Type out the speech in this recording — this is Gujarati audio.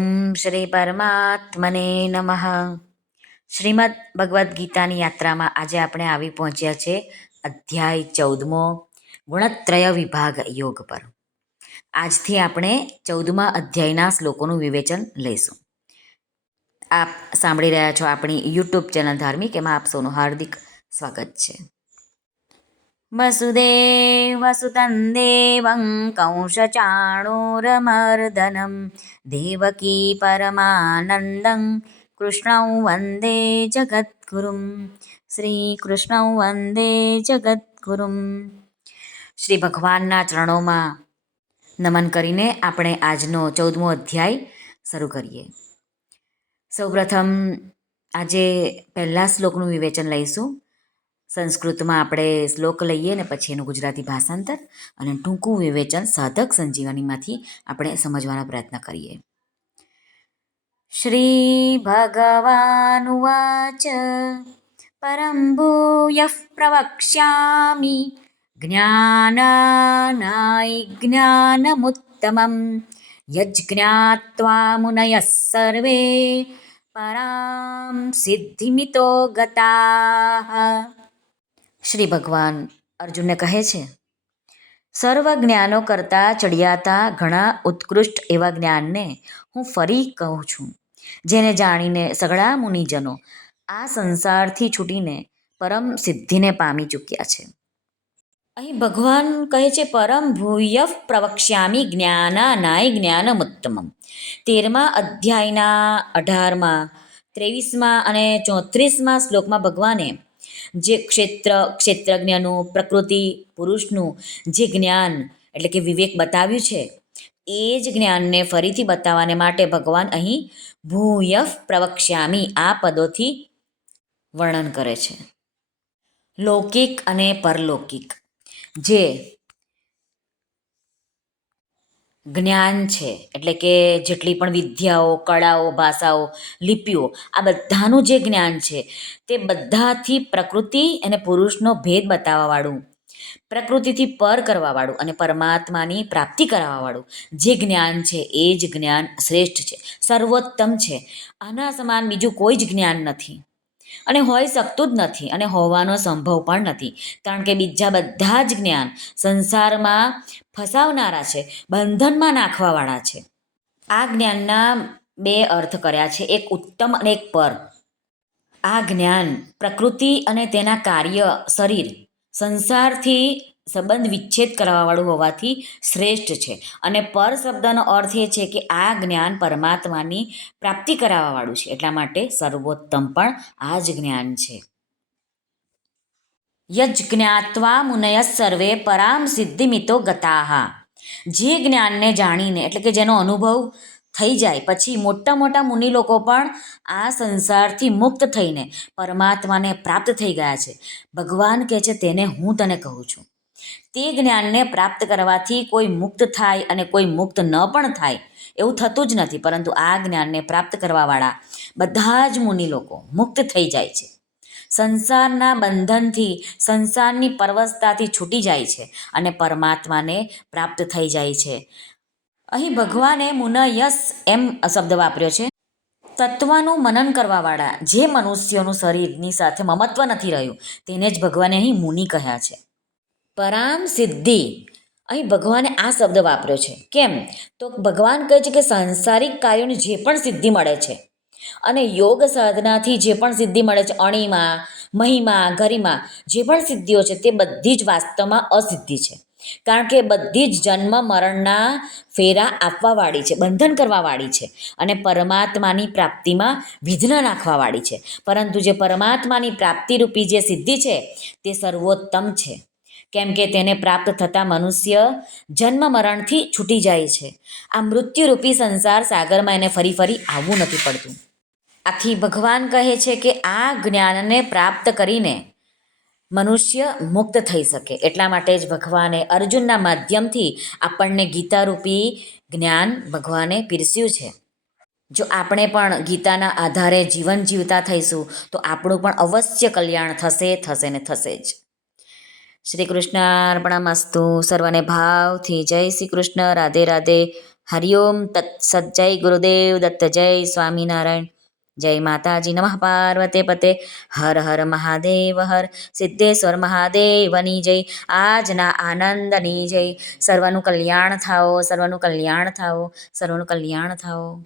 ઓમ શ્રી પરમાત્મને નમઃ. શ્રીમદ ભગવદ્ ગીતાની યાત્રામાં આજે આપણે આવી પહોંચ્યા છે અધ્યાય 14મો ગુણત્રય વિભાગ યોગ પર. આજથી આપણે 14મા અધ્યાયના શ્લોકોનું વિવેચન લઈશું. આપ સાંભળી રહ્યા છો આપણી યુટ્યુબ ચેનલ ધાર્મિક, એમાં આપ સૌનું હાર્દિક સ્વાગત છે. વસુદેવસુતં દેવં કંસચાણૂરમર્દનમ દેવકી પરમાનંદં કૃષ્ણં વંદે જગદ્ગુરુમ. શ્રી કૃષ્ણં વંદે જગદ્ગુરુમ. શ્રી ભગવાનના ચરણોમાં નમન કરીને આપણે આજનો 14મો અધ્યાય શરૂ કરીએ. સૌપ્રથમ આજે પહેલા શ્લોકનું વિવેચન લઈશું. સંસ્કૃતમાં આપણે શ્લોક લઈએ ને પછી એનું ગુજરાતી ભાષાંતર અને ટૂંકું વિવેચન સાધક સંજીવનીમાંથી આપણે સમજવાનો પ્રયત્ન કરીએ. શ્રી ભગવાનુવાચ પરમ ભૂયઃ પ્રવક્ષ્યામિ જ્ઞાનાનાય જ્ઞાનમુત્તમં યજ્ઞાત્વા મુનયઃ સર્વે પરામ સિદ્ધિમિતો ગતાઃ. શ્રી ભગવાન અર્જુનને કહે છે, સર્વ જ્ઞાનો કરતાં ચડિયાતા ઘણા ઉત્કૃષ્ટ એવા જ્ઞાનને હું ફરી કહું છું, જેને જાણીને સઘળા મુનિજનો આ સંસારથી છૂટીને પરમ સિદ્ધિને પામી ચૂક્યા છે. અહીં ભગવાન કહે છે પરમ ભૂયઃ પ્રવક્ષ્યામિ જ્ઞાનાનાય જ્ઞાનમુત્તમમ. 13મા અધ્યાયના 18મા, 23મા અને 34મા શ્લોકમાં ભગવાને જે ક્ષેત્રજ્ઞનું, પ્રકૃતિ પુરુષનું જે જ્ઞાન એટલે કે વિવેક બતાવ્યું છે, એ જ જ્ઞાનને ફરીથી બતાવવાને માટે ભગવાન અહીં ભૂયઃ પ્રવક્ષ્યામિ આ પદોથી વર્ણન કરે છે. લૌકિક અને પરલૌકિક જે જ્ઞાન છે, એટલે કે જેટલી પણ વિદ્યાઓ, કળાઓ, ભાષાઓ, લિપિઓ, આ બધાનું જે જ્ઞાન છે તે બધાથી પ્રકૃતિ અને પુરુષનો ભેદ બતાવવાવાળું, પ્રકૃતિથી પર કરવાવાળું અને પરમાત્માની પ્રાપ્તિ કરાવવાવાળું જે જ્ઞાન છે એ જ જ્ઞાન શ્રેષ્ઠ છે, સર્વોત્તમ છે. આના સમાન બીજું કોઈ જ જ્ઞાન નથી અને હોઈ શકતું જ નથી અને હોવાનો સંભવ પણ નથી, કારણ કે બીજા બધા જ જ્ઞાન સંસારમાં ફસાવનારા છે, બંધનમાં નાખવાવાળા છે. આ જ્ઞાનના બે અર્થ કર્યા છે, એક ઉત્તમ અને એક પર. આ જ્ઞાન પ્રકૃતિ અને તેના કાર્ય શરીર સંસારથી સંબંધ વિચ્છેદ કરવાવાળું હોવાથી શ્રેષ્ઠ છે, અને પર શબ્દનો અર્થ એ છે કે આ જ્ઞાન પરમાત્માની પ્રાપ્તિ કરાવવાવાળું છે, એટલા માટે સર્વોત્તમ પણ આ જ જ્ઞાન છે. યજ્ઞાત્વા મુનયઃ સર્વે પરામ સિદ્ધિમિતો ગતાઃ. જે જ્ઞાનને જાણીને એટલે કે જેનો અનુભવ થઈ જાય પછી મોટા મોટા મુનિ લોકો પણ આ સંસારથી મુક્ત થઈને પરમાત્માને પ્રાપ્ત થઈ ગયા છે. ભગવાન કહે છે તેને હું તને કહું છું. તે જ્ઞાનને પ્રાપ્ત કરવાથી કોઈ મુક્ત થાય અને કોઈ મુક્ત ન પણ થાય એવું થતું જ નથી, પરંતુ આ જ્ઞાનને પ્રાપ્ત કરવાવાળા બધા જ મુનિ લોકો મુક્ત થઈ જાય છે, સંસારના બંધનથી, સંસારની પરવશતાથી છૂટી જાય છે અને પરમાત્માને પ્રાપ્ત થઈ જાય છે. અહીં ભગવાને મુનયસ એમ શબ્દ વાપર્યો છે. તત્વનું મનન કરવાવાળા જે મનુષ્યોનું શરીરની સાથે મમત્વ નથી રહ્યું તેને જ ભગવાને અહીં મુનિ કહ્યા છે. પરામ સિદ્ધિ, અહીં ભગવાને આ શબ્દ વાપર્યો છે. કેમ? તો ભગવાન કહે છે કે સાંસારિક કાર્યોની જે પણ સિદ્ધિ મળે છે અને યોગ સાધનાથી જે પણ સિદ્ધિ મળે છે, અણીમાં, મહિમા, ગરિમા, જે પણ સિદ્ધિઓ છે તે બધી જ વાસ્તવમાં અસિદ્ધિ છે, કારણ કે બધી જ જન્મ મરણના ફેરા આપવાવાળી છે, બંધન કરવાવાળી છે અને પરમાત્માની પ્રાપ્તિમાં વિઘ્ન નાખવાવાળી છે. પરંતુ જે પરમાત્માની પ્રાપ્તિરૂપી જે સિદ્ધિ છે તે સર્વોત્તમ છે, કેમ કે તેને પ્રાપ્ત થતાં મનુષ્ય જન્મ મરણથી છૂટી જાય છે. આ મૃત્યુરૂપી સંસાર સાગરમાં એને ફરી ફરી આવવું નથી પડતું. આથી ભગવાન કહે છે કે આ જ્ઞાનને પ્રાપ્ત કરીને મનુષ્ય મુક્ત થઈ શકે, એટલા માટે જ ભગવાને અર્જુનના માધ્યમથી આપણને ગીતારૂપી જ્ઞાન ભગવાને પીરસ્યું છે. જો આપણે પણ ગીતાના આધારે જીવન જીવતા થઈશું તો આપણું પણ અવશ્ય કલ્યાણ થશે, થશે ને થશે જ. શ્રી કૃષ્ણ અર્પણમસ્તુ. સર્વને ભાવથી જય શ્રી કૃષ્ણ. રાધે રાધે. હરિઓમ તત્સત. જય ગુરુદેવ દત્ત. જય સ્વામિનારાયણ. જય માતાજી. નમઃ પાર્વતે પતે. હર હર મહાદેવ હર. સિદ્ધેશ્વર મહાદેવની જય. આજના આનંદની જય. સર્વનું કલ્યાણ થાઓ, સર્વનું કલ્યાણ થાઓ, સર્વનું કલ્યાણ થાઓ.